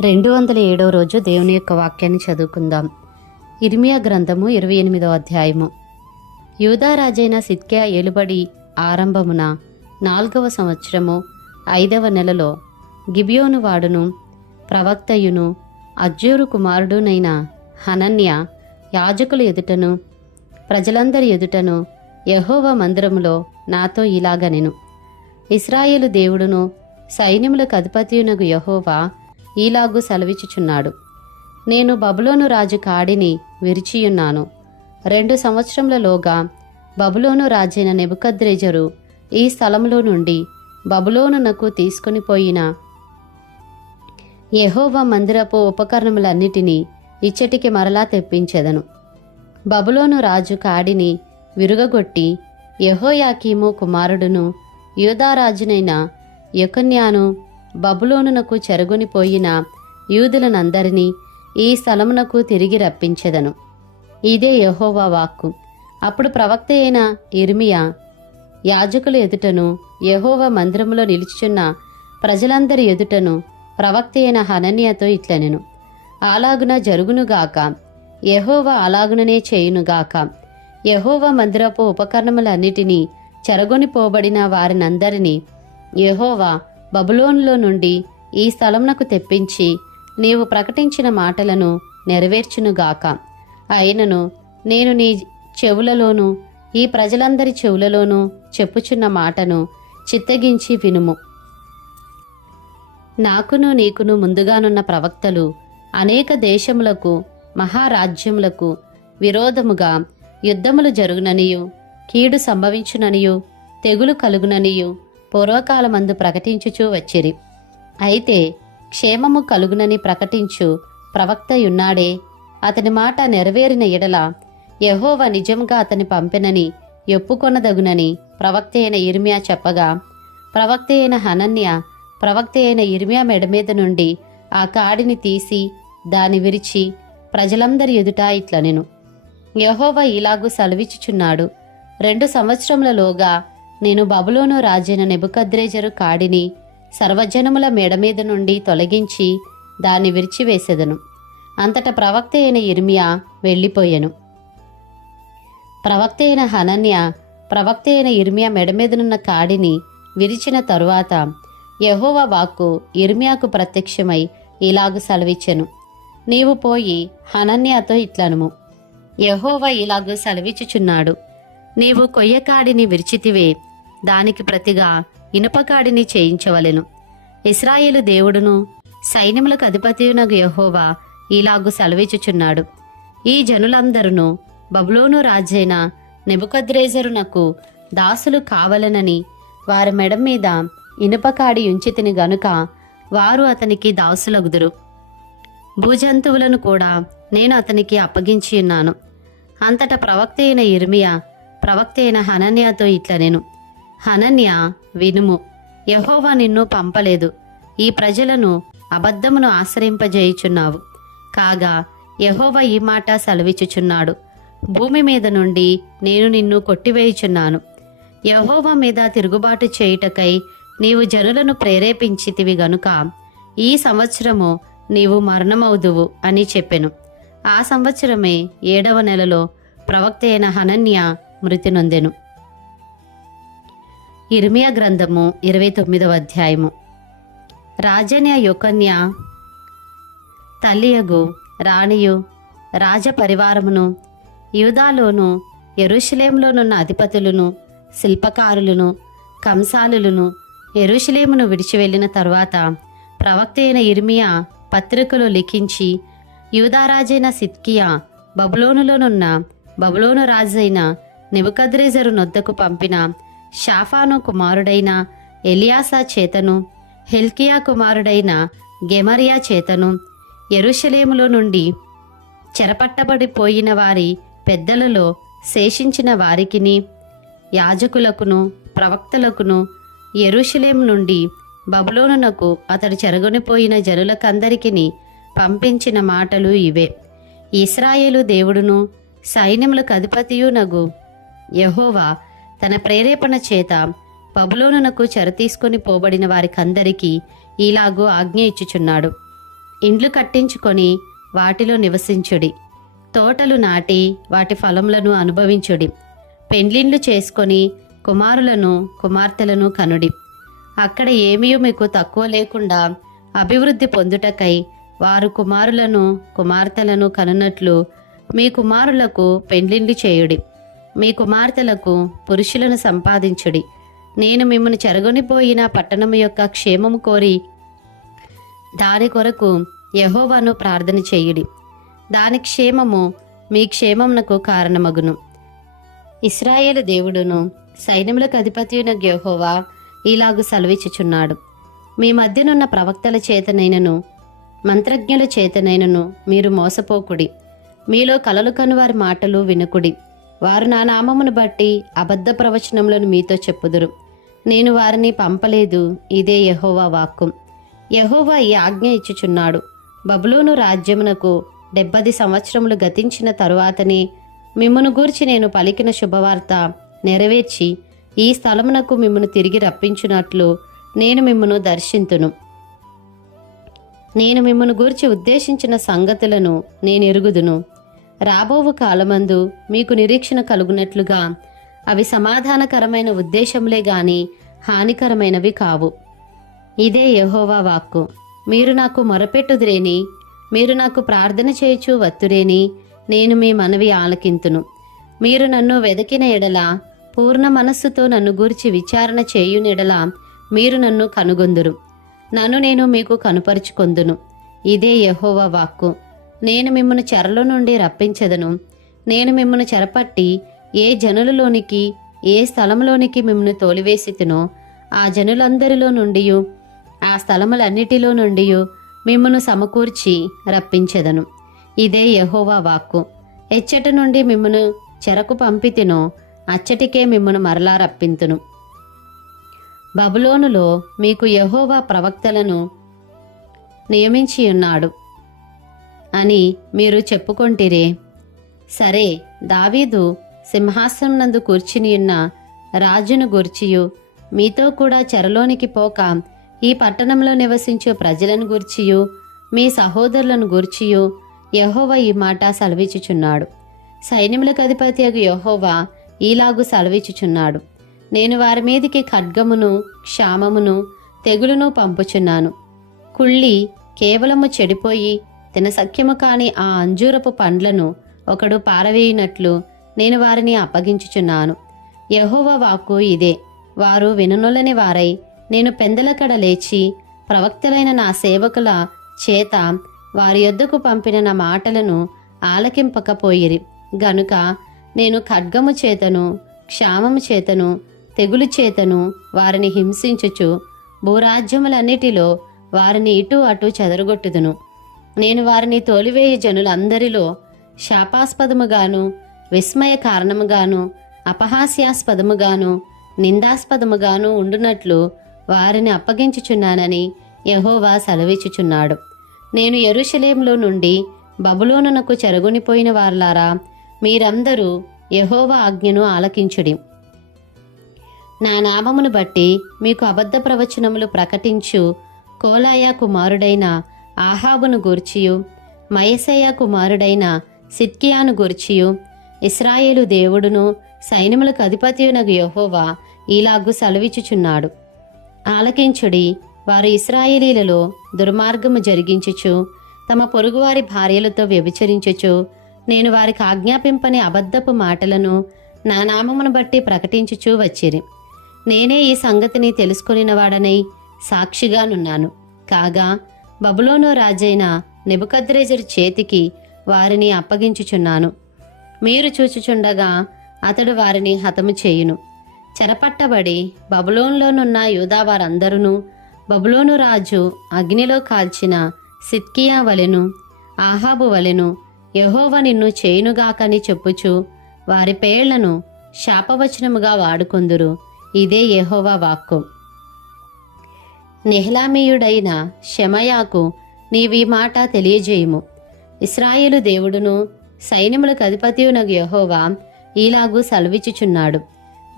రెండు వందల ఏడో రోజు దేవుని యొక్క వాక్యాన్ని చదువుకుందాం. ఇర్మియా గ్రంథము ఇరవై ఎనిమిదో అధ్యాయము. యూదారాజైన సిత్క్యా ఏలుబడి ఆరంభమున నాల్గవ సంవత్సరము ఐదవ నెలలో గిబియోను వాడును ప్రవక్తయును అజ్జూరు కుమారుడునైన హనన్య యాజకుల ఎదుటను ప్రజలందరి ఎదుటను యహోవ మందిరములో నాతో ఇలాగనెను. ఇస్రాయేలు దేవుడును సైన్యములకు అధిపతియునగు యహోవా ఈలాగు సెలవిచ్చుచున్నాడు. నేను బబులోను రాజు కాడిని విరిచియున్నాను. రెండు సంవత్సరములలోగా బబులోను రాజైన నెబుకద్రేజరు ఈ స్థలంలో నుండి బబులోనునకు తీసుకుని పోయిన యెహోవా మందిరపు ఉపకరణములన్నిటినీ ఇచ్చటికి మరలా తెప్పించెదను. బబులోను రాజు కాడిని విరుగగొట్టి యహోయాకీము కుమారుడును యూదారాజునైన యొకన్యాను బబులోనునకు చెరగొనిపోయిన యూదులనందరినీ ఈ స్థలమునకు తిరిగి రప్పించెదను. ఇదే యహోవా వాక్కు. అప్పుడు ప్రవక్త అయిన ఇర్మియా యాజకుల ఎదుటను యెహోవా మందిరములో నిలుచుచున్న ప్రజలందరి ఎదుటను ప్రవక్త అయిన హనన్యతో ఇట్లనెను. అలాగున జరుగునుగాక యెహోవా అలాగుననే చేయునుగాక యహోవ మందిరపు ఉపకరణములన్నిటినీ చెరగొనిపోబడిన వారినందరినీ యహోవా బబులోన్లో నుండి ఈ స్థలమునకు తెప్పించి నీవు ప్రకటించిన మాటలను నెరవేర్చునుగాక. అయినను నేను నీ చెవులలోనూ ఈ ప్రజలందరి చెవులలోనూ చెప్పుచున్న మాటను చిత్తగించి వినుము. నాకును నీకును ముందుగానున్న ప్రవక్తలు అనేక దేశములకు మహారాజ్యములకు విరోధముగా యుద్ధములు జరుగుననియు కీడు సంభవించుననియు తెగులు కలుగుననియు పూర్వకాలమందు ప్రకటించుచూ వచ్చిరి. అయితే క్షేమము కలుగునని ప్రకటించు ప్రవక్తయున్నాడే. అతని మాట నెరవేరిన ఎడల యహోవ నిజంగా అతని పంపెనని ఒప్పుకొనదగునని ప్రవక్త అయిన ఇర్మియా చెప్పగా ప్రవక్త అయిన హనన్య ప్రవక్త అయిన ఇర్మియా మెడ మీద నుండి ఆ కాడిని తీసి దాని విరిచి ప్రజలందరి ఎదుట ఇట్లనెను. యహోవ ఇలాగు సెలవిచ్చుచున్నాడు. రెండు సంవత్సరములలోగా నేను బబులోను రాజైన నెబుకద్రేజరు కాడిని సర్వజనముల మెడ మీద నుండి తొలగించి దాన్ని విరిచివేసెదను. అంతట ప్రవక్త అయిన ఇర్మియా వెళ్ళిపోయెను. ప్రవక్త అయిన హనన్య ప్రవక్త అయిన ఇర్మియా మెడ మీదనున్న కాడిని విరిచిన తరువాత యహోవా వాక్కు ఇర్మియాకు ప్రత్యక్షమై ఇలాగు సెలవిచ్చెను. నీవు పోయి హనన్యాతో ఇట్లనుము. యహోవా ఇలాగు సెలవిచ్చుచున్నాడు. నీవు కొయ్యకాడిని విరిచితివే దానికి ప్రతిగా ఇనుపకాడిని చేయించవలెను. ఇస్రాయేలు దేవుడును సైన్యములకు అధిపతియునగు యహోవా ఇలాగు సెలవిచ్చుచున్నాడు. ఈ జనులందరూ బబులోను రాజైన నెబుకద్రేజరునకు దాసులు కావలనని వారి మెడ మీద ఇనుపకాడి ఉంచితిని గనుక వారు అతనికి దాసులగుదురు. భూజంతువులను కూడా నేను అతనికి అప్పగించి ఉన్నాను అంతటా ప్రవక్త అయిన ఇర్మియా ప్రవక్త అయిన హనన్యాతో ఇట్లనెను. హనన్య వినుము. యహోవా నిన్ను పంపలేదు. ఈ ప్రజలను అబద్ధమును ఆశ్రయింపజేయుచున్నావు. కాగా యహోవా ఈ మాట సెలవిచ్చుచున్నాడు. భూమి మీద నుండి నేను నిన్ను కొట్టివేయుచున్నాను. యహోవా మీద తిరుగుబాటు చేయుటకై నీవు జనులను ప్రేరేపించితివి గనుక ఈ సంవత్సరము నీవు మరణమవుదువు అని చెప్పెను. ఆ సంవత్సరమే ఏడవ నెలలో ప్రవక్త అయిన హనన్య మృతి నొందెను. ఇర్మియా గ్రంథము ఇరవై తొమ్మిదవ అధ్యాయము. రాజన్య యుకన్య తల్లియగు రాణియు రాజ పరివారమును యూదాలోను ఎరుషలేంలోనున్న అధిపతులను శిల్పకారులను కంసాలులను ఎరుషలేమును విడిచి వెళ్ళిన తరువాత ప్రవక్త అయిన ఇర్మియా పత్రికలో లిఖించి యూదారాజైన సిత్కియా బబులోనులోనున్న బబులోను రాజైన నిబుకద్రేజరు నొద్దకు పంపిన షాఫాను కుమారుడైన ఎలియాసా చేతను హెల్కియా కుమారుడైన గెమరియా చేతను ఎరుషలేములో నుండి చెరపట్టబడిపోయిన వారి పెద్దలలో శేషించిన వారికిని యాజకులకును ప్రవక్తలకును ఎరుషలేం నుండి బబులోనునకు అతడు చెరగొనిపోయిన జనులకందరికీ పంపించిన మాటలు ఇవే. ఇస్రాయేలు దేవుడును సైన్యములకు అధిపతియునగు యహోవా తన ప్రేరేపణ చేత పబులోనునకు చెరతీసుకొని పోబడిన వారికందరికీ ఇలాగూ ఆజ్ఞ ఇచ్చుచున్నాడు. ఇండ్లు కట్టించుకొని వాటిలో నివసించుడి. తోటలు నాటి వాటి ఫలములను అనుభవించుడి. పెండ్లిండ్లు చేసుకొని కుమారులను కుమార్తెలను కనుడి. అక్కడ ఏమీ మీకు తక్కువ లేకుండా అభివృద్ధి పొందుటకై వారు కుమారులను కుమార్తెలను కనునట్లు మీ కుమారులకు పెండ్లిండ్లు చేయుడి. మీ కుమార్తెలకు పురుషులను సంపాదించుడి. నేను మిమ్మల్ని చెరగొనిపోయిన పట్టణము యొక్క క్షేమము కోరి దాని కొరకు యహోవాను ప్రార్థన చేయుడి. దాని క్షేమము మీ క్షేమమునకు కారణమగును. ఇస్రాయేల్ దేవుడును సైన్యములకు అధిపతియున యహోవా ఇలాగు సెలవిచ్చుచున్నాడు. మీ మధ్యనున్న ప్రవక్తల చేతనైనను మంత్రజ్ఞుల చేతనైనను మీరు మోసపోకుడి. మీలో కలలు కనువారి మాటలు వినుకుడి. వారు నా నామమును బట్టి అబద్ధ ప్రవచనములను మీతో చెప్పుదురు. నేను వారిని పంపలేదు ఇదే యహోవా వాక్కు. యహోవా ఈ ఆజ్ఞ ఇచ్చుచున్నాడు. బబులోను రాజ్యమునకు డెబ్బది సంవత్సరములు గతించిన తరువాతనే మిమ్మను గూర్చి నేను పలికిన శుభవార్త నెరవేర్చి ఈ స్థలమునకు మిమ్మను తిరిగి రప్పించున్నట్లు నేను మిమ్మను దర్శింతును. నేను మిమ్మను గూర్చి ఉద్దేశించిన సంగతులను నేను ఎరుగుదును రాబోవు కాలమందు మీకు నిరీక్షణ కలుగునట్లుగా. అవి సమాధానకరమైన ఉద్దేశములే గాని హానికరమైనవి కావు. ఇదే యహోవా వాక్కు. మీరు నాకు మొరపెట్టుదురేని మీరు నాకు ప్రార్థన చేయుచు వత్తురేని నేను మీ మనవి ఆలకింతును. మీరు నన్ను వెదకిన ఎడల పూర్ణ మనస్సుతో నన్ను గూర్చి విచారణ చేయునెడల మీరు నన్ను కనుగొందురు. నన్ను నేను మీకు కనుపరుచుకొందును. ఇదే యహోవా వాక్కు. నేను మిమ్మను చెరలో నుండి రప్పించదను. నేను మిమ్మను చెరపట్టి ఏ జనులలోనికి ఏ స్థలంలోనికి మిమ్మల్ని తోలివేసితునో ఆ జనులందరిలో నుండి ఆ స్థలములన్నిటిలో నుండి మిమ్మను సమకూర్చి రప్పించెదను. ఇదే యహోవా వాక్కు. ఎచ్చట నుండి మిమ్మను చెరకు పంపితినో అచ్చటికే మిమ్మను మరలా రప్పింతును. బబులోనులో మీకు యహోవా ప్రవక్తలను నియమించి ఉన్నాడు అని మీరు చెప్పుకొంటిరే. సరే దావీదు సింహాసనం నందు కూర్చుని ఉన్న రాజును గూర్చియు. మీతో కూడా చెరలోనికి పోక ఈ పట్టణంలో నివసించే ప్రజలను గూర్చియు మీ సహోదరులను గూర్చియు. యహోవా ఈ మాట సెలవిచ్చుచున్నాడు. సైన్యములకు అధిపతి అగు యహోవా ఈలాగు సెలవిచ్చుచున్నాడు. నేను వారి మీదికి ఖడ్గమును క్షామమును తెగులును పంపుచున్నాను. కుళ్ళి కేవలము చెడిపోయి తినసఖ్యము కాని ఆ అంజూరపు పండ్లను ఒకడు పారవేయినట్లు నేను వారిని అప్పగించుచున్నాను. యహోవ వాక్కు ఇదే. వారు విననులని వారై నేను పెందలకడ లేచి ప్రవక్తలైన నా సేవకుల చేత వారి యొద్దకు పంపిన నా మాటలను ఆలకింపకపోయిరి. గనుక నేను ఖడ్గము చేతను క్షామము చేతను తెగులు చేతను వారిని హింసించుచు భూరాజ్యములన్నిటిలో వారిని ఇటు అటు చెదరగొట్టుదును. నేను వారిని తోలివేయ జనులందరిలో శాపాస్పదముగాను విస్మయ కారణముగాను అపహాస్యాస్పదముగాను నిందాస్పదముగాను ఉండునట్లు వారిని అప్పగించుచున్నానని యహోవా సెలవిచ్చుచున్నాడు. నేను ఎరుషలేంలో నుండి బబులోనునకు చెరగొనిపోయిన వార్లారా మీరందరూ యహోవా ఆజ్ఞను ఆలకించుడి. నా నామమును బట్టి మీకు అబద్ధ ప్రవచనములు ప్రకటించు కోలాయ కుమారుడైన ఆహాబును గూర్చియు మయసయ కుమారుడైన సిట్కియాను గూర్చియు ఇస్రాయేలు దేవుడును సైన్యములకు అధిపతియునగు యహోవా ఇలాగు సెలవిచ్చుచున్నాడు. ఆలకించుడి వారు ఇస్రాయేలీలలో దుర్మార్గము జరిగించుచు తమ పొరుగువారి భార్యలతో వ్యభిచరించుచు నేను వారికి ఆజ్ఞాపింపని అబద్ధపు మాటలను నా నామమును బట్టి ప్రకటించుచూ వచ్చిరి. నేనే ఈ సంగతిని తెలుసుకొనినవాడనై సాక్షిగానున్నాను. కాగా బబులోను రాజైన నెబుకద్రేజరు చేతికి వారిని అప్పగించుచున్నాను. మీరు చూచుచుండగా అతడు వారిని హతము చేయును. చెరపట్టబడి బబులోన్లోనున్న యూదా వారందరూ బబులోను రాజు అగ్నిలో కాల్చిన సిత్కియా వలెను ఆహాబు వలెను యహోవ నిన్ను చేయునుగాకని చెప్పుచు వారి పేళ్ళను శాపవచనముగా వాడుకొందురు. ఇదే యహోవా వాక్కు. నెహ్లామీయుడైన షమయాకు నీవీ మాట తెలియజేయము. ఇస్రాయేలు దేవుడును సైన్యములకు అధిపతియునగు యహోవా ఈలాగు సెలవిచ్చుచున్నాడు.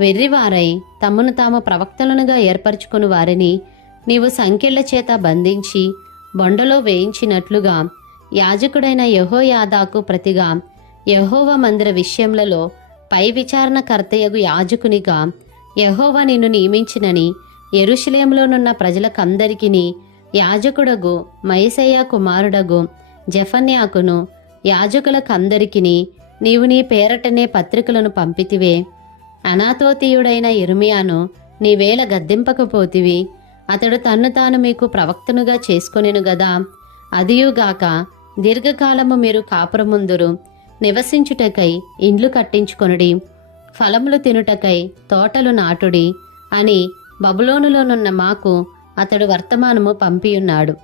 వెర్రివారై తమను తాము ప్రవక్తలనుగా ఏర్పరచుకుని వారిని నీవు సంఖ్యల చేత బంధించి బొండలో వేయించినట్లుగా యాజకుడైన యహోయాదాకు ప్రతిగా యహోవ మందిర విషయములలో పై విచారణకర్తయగు యాజకునిగా యహోవ నిన్ను నియమించినని ఎరుషలేములోనున్న ప్రజలకందరికీ యాజకుడగు మైసయ్య కుమారుడగు జఫన్యాకును యాజకులకందరికీ నీవు నీ పేరటనే పత్రికలను పంపితివే. అనాతోతీయుడైన ఇర్మియాను నీవేళ గద్దెంపకపోతివి అతడు తన్ను తాను మీకు ప్రవక్తనుగా చేసుకొనెను గదా. అదియుగాక దీర్ఘకాలము మీరు కాపురముందురు. నివసించుటకై ఇండ్లు కట్టించుకొనుడి. ఫలములు తినుటకై తోటలు నాటుడి అని బబులోనులోనున్న మాకు అతడు వర్తమానము పంపియున్నాడు.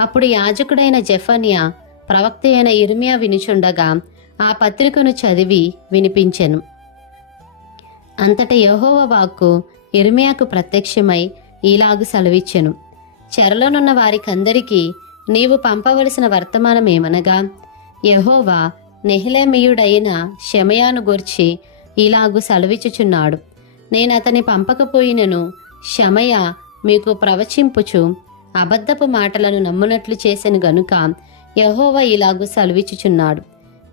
అప్పుడు యాజకుడైన జెఫనియా ప్రవక్త అయిన ఇర్మియా వినుచుండగా ఆ పత్రికను చదివి వినిపించెను. అంతట యహోవ వాక్కు ఇర్మియాకు ప్రత్యక్షమై ఈలాగు సెలవిచ్చెను. చెరలోనున్న వారికందరికీ నీవు పంపవలసిన వర్తమానం ఏమనగా యహోవా నెహిలేమియుడైన షమయాను గూర్చి ఇలాగు సెలవిచ్చుచున్నాడు. నేను అతని పంపకపోయినను శమయ మీకు ప్రవచింపుచు. అబద్ధపు మాటలను నమ్మునట్లు చేసెను గనుక యహోవ ఇలాగు సెలవిచ్చుచున్నాడు.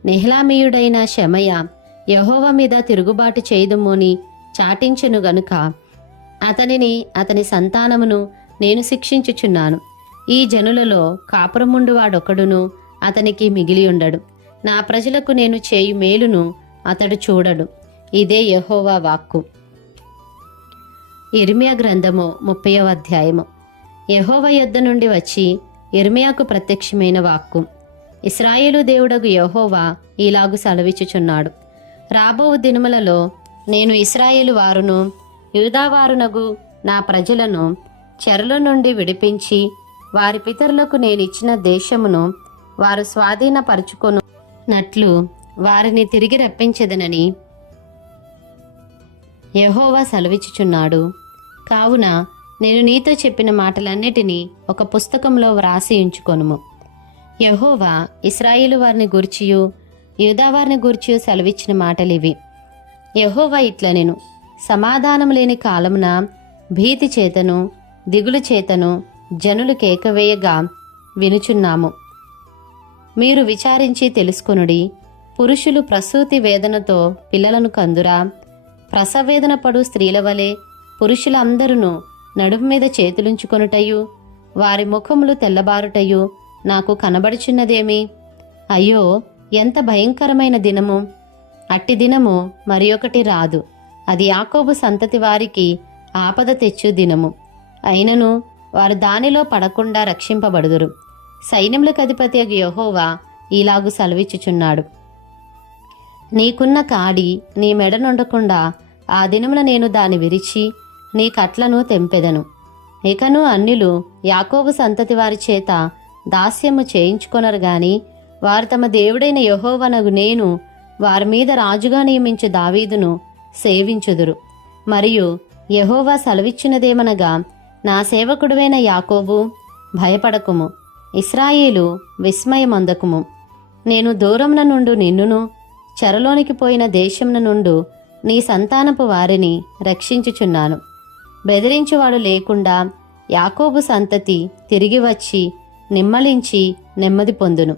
నెహ్లామీయుడైన శమయ యహోవ మీద తిరుగుబాటు చేయదుమోని చాటించెను గనుక అతనిని అతని సంతానమును నేను శిక్షించుచున్నాను. ఈ జనులలో కాపురముండు వాడొకడును అతనికి మిగిలియుండడు. నా ప్రజలకు నేను చేయు మేలును అతడు చూడడు. ఇదే యహోవా వాక్కు. ఇర్మియా గ్రంథము ముప్పై అధ్యాయము. యహోవ యొద్ద నుండి వచ్చి ఇర్మియాకు ప్రత్యక్షమైన వాక్కు. ఇస్రాయేలు దేవుడగు యహోవా ఇలాగు సెలవిచ్చుచున్నాడు. రాబో దినములలో నేను ఇస్రాయేలు వారును యూదావారునగు నా ప్రజలను చెరల నుండి విడిపించి వారి పితరులకు నేనిచ్చిన దేశమును వారు స్వాధీనపరుచుకొనున్నట్లు వారిని తిరిగి రప్పించదనని యహోవా సెలవిచ్చుచున్నాడు. కావున నేను నీతో చెప్పిన మాటలన్నిటినీ ఒక పుస్తకంలో వ్రాసి ఉంచుకొనుము. యహోవా ఇస్రాయిలు వారిని గూర్చియు యూదావారిని గూర్చియు సెలవిచ్చిన మాటలివి. యహోవా ఇట్ల నేను సమాధానం లేని కాలమున భీతి చేతను దిగులు చేతను జనులు కేకవేయగా వినుచున్నాము. మీరు విచారించి తెలుసుకొనుడి పురుషులు ప్రసూతి వేదనతో పిల్లలను కందురా ప్రసవేదన పడు స్త్రీల వలె పురుషులందరూ నడుము మీద చేతులుంచుకొనుటయు వారి ముఖములు తెల్లబారుటయు నాకు కనబడుచున్నదేమి? అయ్యో ఎంత భయంకరమైన దినము! అట్టి దినము మరి ఒకటి రాదు. అది యాకోబు సంతతి వారికి ఆపద తెచ్చు దినము. అయినను వారు దానిలో పడకుండా రక్షింపబడుదురు. సైన్యములకు అధిపతి యహోవా ఈలాగు సెలవిచ్చుచున్నాడు. నీకున్న కాడి నీ మెడనుండకుండా ఆ దినమున నేను దాని విరిచి నీ కట్లను తెంపెదను. ఇకను అన్యులు యాకోబు సంతతి వారి చేత దాస్యము చేయించుకొనరు గాని వారు తమ దేవుడైన యహోవనగు నేను వారి మీద రాజుగా నియమించే దావీదును సేవించుదురు. మరియు యహోవా సెలవిచ్చినదేమనగా నా సేవకుడువైన యాకోబు భయపడకుము ఇస్రాయేలు విస్మయమందకుము. నేను దూరమున నుండు నిన్నును చెరలోనికి పోయిన దేశంన నుండు నీ సంతానపు వారిని రక్షించుచున్నాను. బెదిరించువాడు లేకుండా యాకోబు సంతతి తిరిగి వచ్చి నిమ్మలించి నెమ్మది పొందును.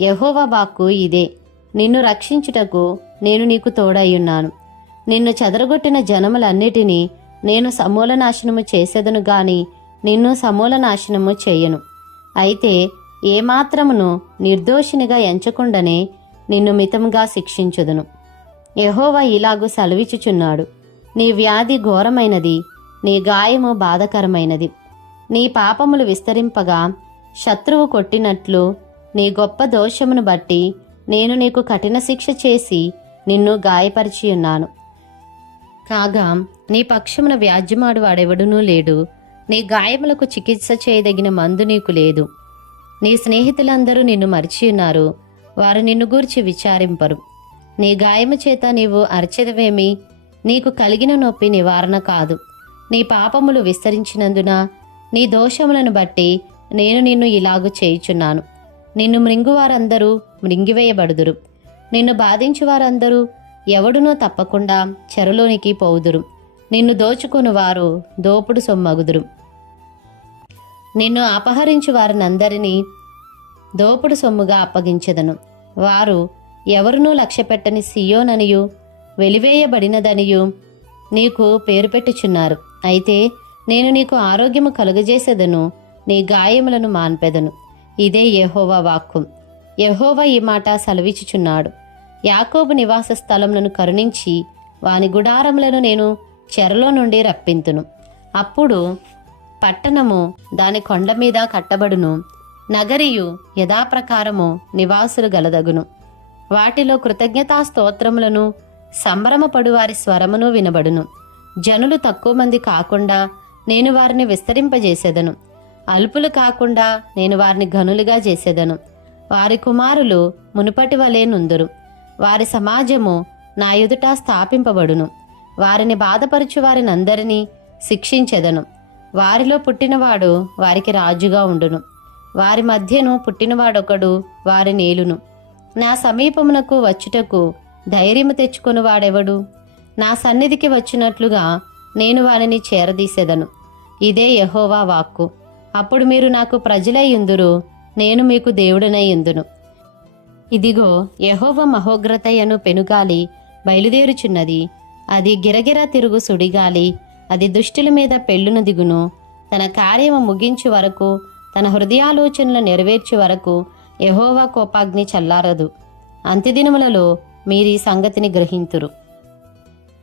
యహోవా బాక్కు ఇదే నిన్ను రక్షించుటకు నేను నీకు తోడయ్యున్నాను నిన్ను చెదరగొట్టిన జనములన్నిటినీ నేను సమూల నాశనము చేసేదను గాని నిన్ను సమూల నాశనము చేయను. అయితే ఏమాత్రమును నిర్దోషినిగా ఎంచకుండానే నిన్ను మితముగా శిక్షించుదును. యహోవా ఇలాగు సెలవిచ్చుచున్నాడు. నీ వ్యాధి ఘోరమైనది నీ గాయము బాధకరమైనది. నీ పాపములు విస్తరింపగా శత్రువు కొట్టినట్లు నీ గొప్ప దోషమును బట్టి నేను నీకు కఠిన శిక్ష చేసి నిన్ను గాయపరిచి ఉన్నాను కాగా నీ పక్షమున వ్యాజ్యమాడు వాడెవడునూ లేడు. నీ గాయములకు చికిత్స చేయదగిన మందు నీకు లేదు. నీ స్నేహితులందరూ నిన్ను మరిచియున్నారు. వారు నిన్ను గూర్చి విచారింపరు. నీ గాయము చేత నీవు అరచెదవేమి నీకు కలిగిన నొప్పి నివారణ కాదు. నీ పాపములు విస్తరించినందున నీ దోషములను బట్టి నేను నిన్ను ఇలాగు చేయుచున్నాను. నిన్ను మృంగువారందరూ మృంగివేయబడుదురు. నిన్ను బాధించువారందరూ ఎవడునో తప్పకుండా చెరలోనికి పోవుదురు. నిన్ను దోచుకొని వారు దోపుడు సొమ్మగుదురు. నిన్ను అపహరించు వారినందరినీ దోపుడు సొమ్ముగా అప్పగించెదను. వారు ఎవరునూ లక్ష్యపెట్టని సియోననియు వెలివేయబడినదనియు నీకు పేరు పెట్టుచున్నారు. అయితే నేను నీకు ఆరోగ్యము కలుగజేసేదను నీ గాయములను మాన్పెదను. ఇదే యహోవా వాక్కు. యహోవా ఈ మాట సెలవిచ్చుచున్నాడు. యాకోబు నివాస స్థలములను కరుణించి వాని గుడారములను నేను చెరలో నుండి రప్పింతును. అప్పుడు పట్టణము దాని కొండ మీద కట్టబడును. నగరియు యథాప్రకారము నివాసులు గలదగును. వాటిలో కృతజ్ఞతా స్తోత్రములను సంభ్రమపడువారి స్వరమును వినబడును. జనులు తక్కువ మంది కాకుండా నేను వారిని విస్తరింపజేసేదను. అల్పులు కాకుండా నేను వారిని ఘనులుగా చేసేదను. వారి కుమారులు మునుపటి వలె నుందురు. వారి సమాజము నా ఎదుట స్థాపింపబడును. వారిని బాధపరచు వారినందరినీ శిక్షించెదను. వారిలో పుట్టినవాడు వారికి రాజుగా ఉండును. వారి మధ్యను పుట్టినవాడొకడు వారి నేలును. నా సమీపమునకు వచ్చుటకు ధైర్యము తెచ్చుకొని వాడెవడు నా సన్నిధికి వచ్చినట్లుగా నేను వారిని చేరదీసెదను. ఇదే యహోవా వాక్కు. అప్పుడు మీరు నాకు ప్రజలయ్యుందురు నేను మీకు దేవుడనై ఇదిగో యహోవ మహోగ్రతయను పెనుగాలి బయలుదేరుచున్నది. అది గిరగిర తిరుగు సుడిగాలి అది దుష్టుల మీద పెళ్ళును దిగును. తన కార్యము ముగించు వరకు తన హృదయాలోచనలు నెరవేర్చు వరకు యహోవా కోపాగ్ని చల్లారదు. అంత్యదినములలో మీరీ సంగతిని గ్రహింతురు.